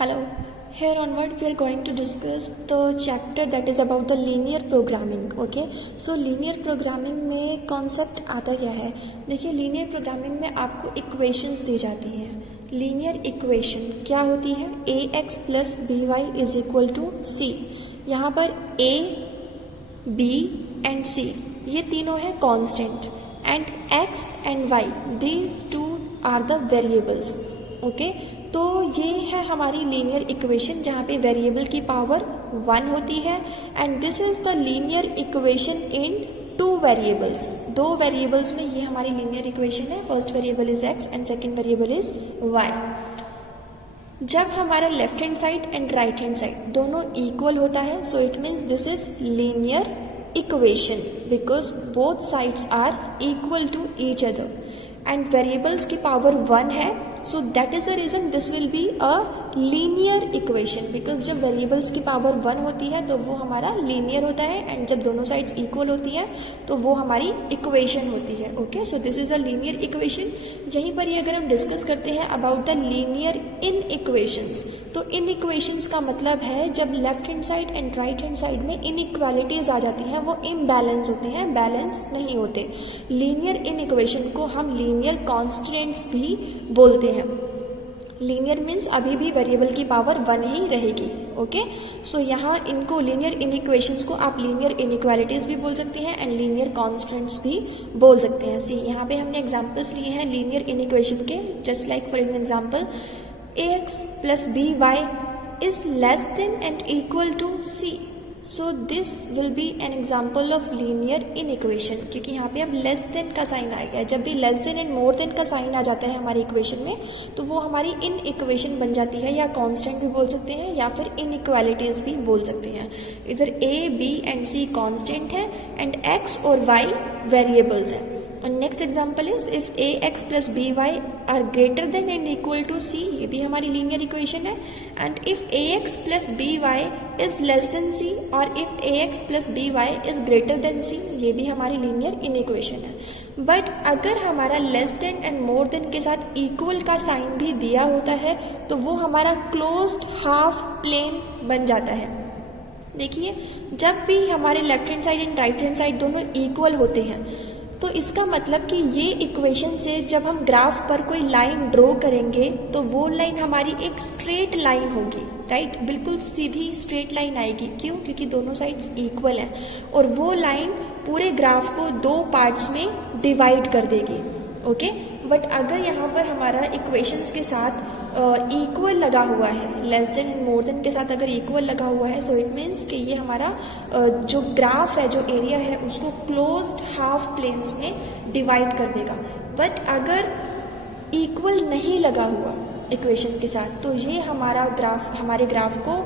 Hello, here onward we are going to discuss the chapter that is about the linear programming. Okay, so linear programming में concept आता क्या है? देखिए linear programming में आपको equations दी जाती हैं. Linear equation क्या होती है? ax plus by is equal to c. यहाँ पर a, b and c ये तीनों है constant and x and y these two are the variables. Okay तो ये है हमारी लीनियर इक्वेशन जहाँ पे वेरिएबल की पावर 1 होती है and this is the linear equation in two variables. दो वेरिएबल्स में ये हमारी लीनियर इक्वेशन है. First variable is x and second variable is y. जब हमारा left hand side and right hand side दोनों इक्वल होता है so it means this is linear equation because both sides are equal to each other and variables की power 1 है. So that is the reason this will be a linear equation because जब variables की power 1 होती है तो वो हमारा linear होता है एंड जब दोनों साइड्स इक्वल होती है तो वो हमारी इक्वेशन होती है. Okay so this is a linear equation. यहीं पर ही अगर हम डिस्कस करते हैं about the linear in equations तो इन इक्वेशंस का मतलब है जब left hand side and right hand side में इनइक्वालिटीज आ जाती हैं वो इम्बैलेंस होते हैं, बैलेंस नहीं होते. लीनियर इन इक्वेशन को हम लीनियर कॉन्स्टेंट्स भी बोलते हैं. लीनियर मीन्स अभी भी वेरिएबल की पावर 1 ही रहेगी. ओके सो यहाँ इनको लीनियर इनइक्वेशंस को आप लीनियर इनइक्वालिटीज भी बोल सकते हैं एंड लीनियर कॉन्स्टेंट्स भी बोल सकते हैं. सी यहाँ पे हमने एग्जांपल्स लिए हैं लीनियर इनइक्वेशन के. Just like for example ax plus by is less than and equal to c. So this will be an example of linear inequation क्योंकि यहाँ पे अब लेस देन का साइन आ गया. जब भी less than and more than का sign आ जाता है हमारी इक्वेशन में तो वो हमारी इन इक्वेशन बन जाती है या कांस्टेंट भी बोल सकते हैं या फिर इनइक्वालिटीज भी बोल सकते हैं. इधर a, b and c constant है एंड x और y वेरिएबल्स हैं. And next example is if ax plus by are greater than and equal to c ये भी हमारी लीनियर इक्वेशन है. and if ax plus by is less than c और if ax plus by is greater than c ये भी हमारी linear in equation है. But अगर हमारा less than and more than के साथ इक्वल का साइन भी दिया होता है तो वो हमारा क्लोज्ड हाफ प्लेन बन जाता है. देखिए जब भी हमारे left hand side and right hand side दोनों इक्वल होते हैं तो इसका मतलब कि ये इक्वेशन से जब हम ग्राफ पर कोई लाइन ड्रॉ करेंगे तो वो लाइन हमारी एक स्ट्रेट लाइन होगी. राइट बिल्कुल सीधी स्ट्रेट लाइन आएगी. क्यों? क्योंकि दोनों साइड्स इक्वल हैं और वो लाइन पूरे ग्राफ को दो पार्ट्स में डिवाइड कर देगी. ओके बट अगर यहाँ पर हमारा इक्वेशंस के साथ इक्वल लगा हुआ है less than and more than के साथ अगर इक्वल लगा हुआ है सो इट मीन्स कि ये हमारा जो ग्राफ है जो एरिया है उसको क्लोज्ड हाफ प्लेन्स में डिवाइड कर देगा. बट अगर इक्वल नहीं लगा हुआ इक्वेशन के साथ तो ये हमारे ग्राफ को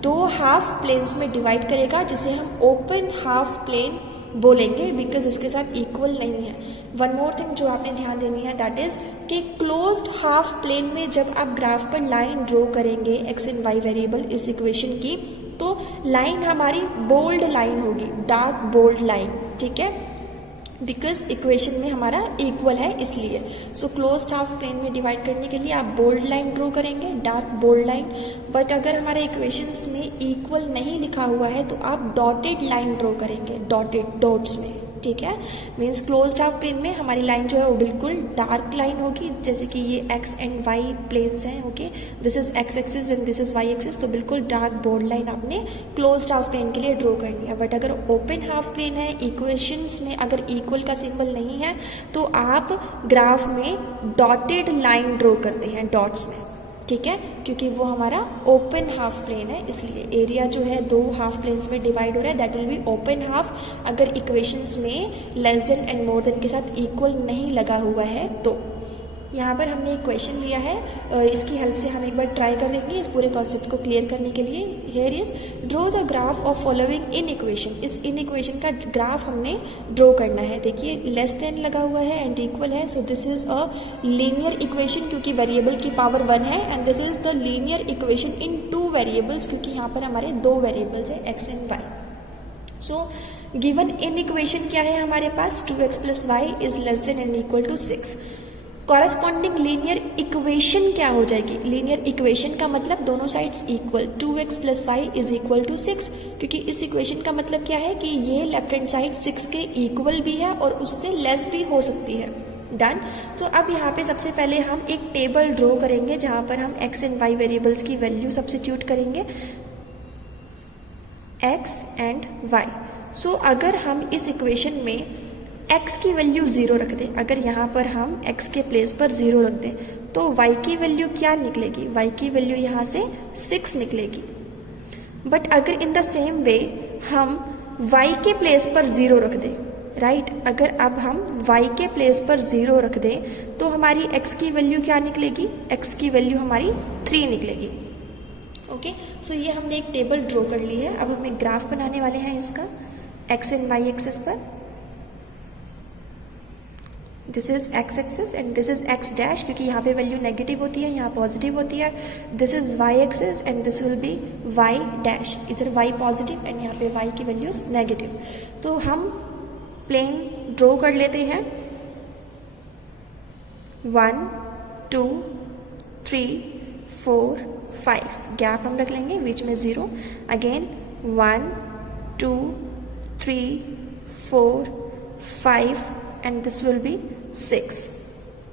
दो हाफ प्लेन्स में डिवाइड करेगा जिसे हम ओपन हाफ प्लेन बोलेंगे बिकॉज इसके साथ इक्वल नहीं है. वन मोर थिंग जो आपने ध्यान देनी है दैट इज कि क्लोज्ड हाफ प्लेन में जब आप ग्राफ पर लाइन ड्रॉ करेंगे एक्स एंड वाई वेरिएबल इस इक्वेशन की तो लाइन हमारी बोल्ड लाइन होगी, डार्क बोल्ड लाइन. ठीक है बिकॉज इक्वेशन में हमारा इक्वल है इसलिए. सो क्लोज्ड हाफ प्लेन में डिवाइड करने के लिए आप बोल्ड लाइन ड्रॉ करेंगे, डार्क बोल्ड लाइन. बट अगर हमारे इक्वेशंस में इक्वल नहीं लिखा हुआ है तो आप डॉटेड लाइन ड्रॉ करेंगे, डॉटेड डॉट्स में. ठीक है मीन्स क्लोज्ड हाफ प्लेन में हमारी लाइन जो है वो बिल्कुल डार्क लाइन होगी जैसे कि ये एक्स एंड वाई प्लेन्स हैं. Okay this is x axis and this is y axis तो बिल्कुल डार्क बोल्ड लाइन आपने क्लोज्ड हाफ प्लेन के लिए ड्रॉ करनी है. बट अगर ओपन हाफ प्लेन है इक्वेशंस में अगर इक्वल का सिंबल नहीं है तो आप ग्राफ में डॉटेड लाइन ड्रॉ करते हैं डॉट्स में. ठीक है क्योंकि वो हमारा ओपन हाफ प्लेन है इसलिए एरिया जो है दो हाफ प्लेन्स में डिवाइड हो रहा है that will be open half. अगर इक्वेशंस में less than and more than के साथ इक्वल नहीं लगा हुआ है तो यहाँ पर हमने एक क्वेश्चन लिया है इसकी हेल्प से हम एक बार ट्राई कर देंगे इस पूरे कॉन्सेप्ट को क्लियर करने के लिए. Here is draw the graph of following in equation. इस इन इक्वेशन का ग्राफ हमने ड्रॉ करना है. देखिए लेस देन लगा हुआ है एंड इक्वल है so this is a linear equation क्योंकि वेरिएबल की पावर 1 है and this is the linear equation in two variables क्योंकि यहाँ पर हमारे दो वेरिएबल्स है x and y. So given in equation क्या है हमारे पास 2x plus y इज less than and equal to 6. Corresponding linear equation क्या हो जाएगी? लीनियर इक्वेशन का मतलब दोनों साइड्स इक्वल, 2x + y = 6, क्योंकि इस इक्वेशन का मतलब क्या है कि ये लेफ्ट हैंड साइड 6 के इक्वल भी है और उससे लेस भी हो सकती है। डन। तो अब यहाँ पे सबसे पहले हम एक टेबल ड्रॉ करेंगे जहाँ पर हम x एंड y वेरिएबल्स की वैल्यू सब्स्टिट्यूट करेंगे, x एंड y। सो अगर हम इस इक्वेशन में x की वैल्यू 0 रख दें, अगर यहाँ पर हम x के प्लेस पर 0 रख दें तो y की वैल्यू क्या निकलेगी? y की वैल्यू यहाँ से 6 निकलेगी। बट अगर इन द सेम वे हम y के प्लेस पर 0 रख दें, राइट, अगर अब हम y के प्लेस पर 0 रख दें तो हमारी x की वैल्यू क्या निकलेगी? x की वैल्यू हमारी 3 निकलेगी। ओके, सो ये हमने एक टेबल ड्रॉ कर ली है। अब हमें ग्राफ बनाने वाले हैं इसका x एंड y एक्सिस पर। This is x axis and this is x dash, क्योंकि यहाँ पे वैल्यू नेगेटिव होती है, यहाँ पॉजिटिव होती है। This is y axis and this will B y dash, इधर y पॉजिटिव एंड यहाँ पे y की वैल्यूज नेगेटिव। तो हम प्लेन ड्रॉ कर लेते हैं। 1 2 3 4 5, गैप हम रख लेंगे, बीच में 0। Again 1 2 3 4 5 and this will be 6।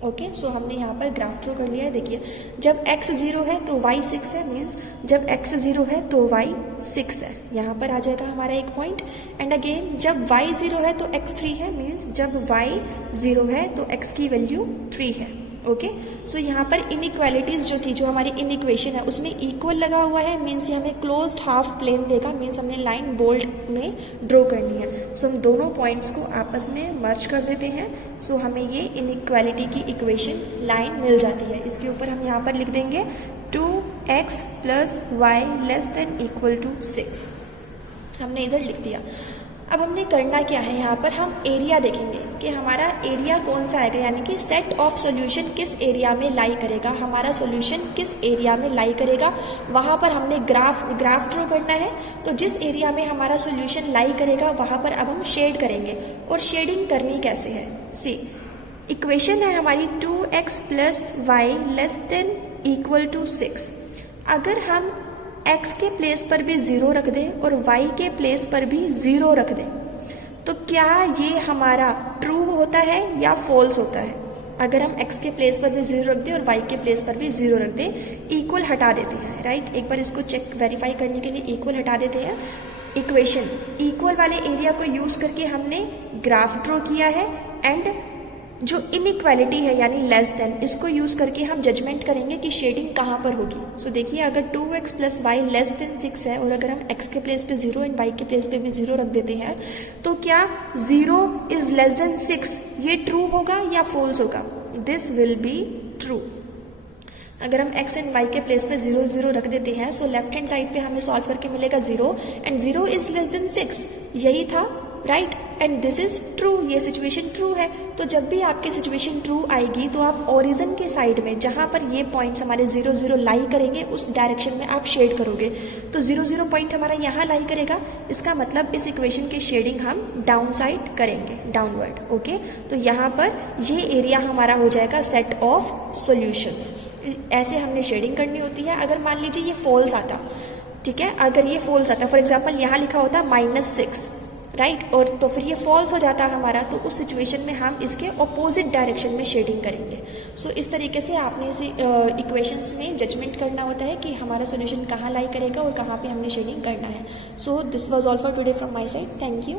Okay, so हमने यहाँ पर ग्राफ ड्रॉ कर लिया है। देखिए, जब x 0 है तो y 6 है, मीन्स जब x 0 है तो y 6 है, यहाँ पर आ जाएगा हमारा एक पॉइंट। एंड अगेन जब y 0 है तो x 3 है, मीन्स जब y 0 है तो x की वैल्यू 3 है। ओके, सो यहाँ पर इनइक्वालिटीज जो थी, जो हमारी इन इक्वेशन है उसमें इक्वल लगा हुआ है, मीन्स ये हमें क्लोज्ड हाफ प्लेन देगा, मीन्स हमने लाइन बोल्ड में ड्रॉ करनी है। सो हम दोनों पॉइंट्स को आपस में मर्ज कर देते हैं। सो हमें ये इनइक्वालिटी की इक्वेशन लाइन मिल जाती है। इसके ऊपर हम यहाँ पर लिख देंगे 2x + y <= 6। हमने इधर लिख दिया। अब हमने करना क्या है, यहाँ पर हम एरिया देखेंगे कि हमारा एरिया कौन सा आएगा, यानी कि सेट ऑफ सॉल्यूशन किस एरिया में लाई करेगा, हमारा सॉल्यूशन किस एरिया में लाई करेगा, वहाँ पर हमने ग्राफ ड्रॉ करना है। तो जिस एरिया में हमारा सॉल्यूशन लाई करेगा वहाँ पर अब हम शेड करेंगे। और शेडिंग करनी कैसे है? सी, इक्वेशन है हमारी 2x + y <= 6। अगर हम x के प्लेस पर भी 0 रख दें और y के प्लेस पर भी 0 रख दें तो क्या ये हमारा ट्रू होता है या फॉल्स होता है? अगर हम x के प्लेस पर भी 0 रख दें और y के प्लेस पर भी 0 रख दें, इक्वल हटा देते हैं, राइट। एक बार इसको चेक वेरीफाई करने के लिए इक्वल हटा देते हैं। इक्वेशन इक्वल वाले एरिया को यूज करके हमने ग्राफ ड्रॉ किया है एंड जो इनइक्वालिटी है यानी लेस देन, इसको यूज करके हम जजमेंट करेंगे कि शेडिंग कहाँ पर होगी। सो देखिए, अगर 2x + y <= 6 है और अगर हम x के प्लेस पे 0 एंड y के प्लेस पे भी 0 रख देते हैं तो क्या 0 <= 6 ये ट्रू होगा या फॉल्स होगा? This will be true. अगर हम x एंड y के प्लेस पे 0 0 रख देते हैं, सो लेफ्ट हैंड साइड पे हमें सॉल्व करके मिलेगा 0 एंड 0 <= 6, यही था, right. And this is true, ये सिचुएशन ट्रू है। तो जब भी आपकी सिचुएशन ट्रू आएगी तो आप ओरिजिन के साइड में जहां पर ये पॉइंट्स हमारे 0 0 लाई करेंगे उस डायरेक्शन में आप शेड करोगे। तो 0 0 पॉइंट हमारा यहाँ लाई करेगा, इसका मतलब इस इक्वेशन की शेडिंग हम डाउन साइड करेंगे, डाउनवर्ड। ओके, तो यहाँ पर ये एरिया हमारा हो जाएगा सेट ऑफ सॉल्यूशंस। ऐसे हमने शेडिंग करनी होती है। अगर मान लीजिए ये फॉल्स आता, ठीक है, अगर ये फॉल्स आता, फॉर एग्जाम्पल यहाँ लिखा होता -6, राइट, और तो फिर ये फॉल्स हो जाता हमारा, तो उस सिचुएशन में हम इसके ऑपोजिट डायरेक्शन में शेडिंग करेंगे। सो इस तरीके से आपने इसे इक्वेशंस में जजमेंट करना होता है कि हमारा सॉल्यूशन कहाँ लाई करेगा और कहाँ पे हमने शेडिंग करना है। So this was all for today from my side. Thank you.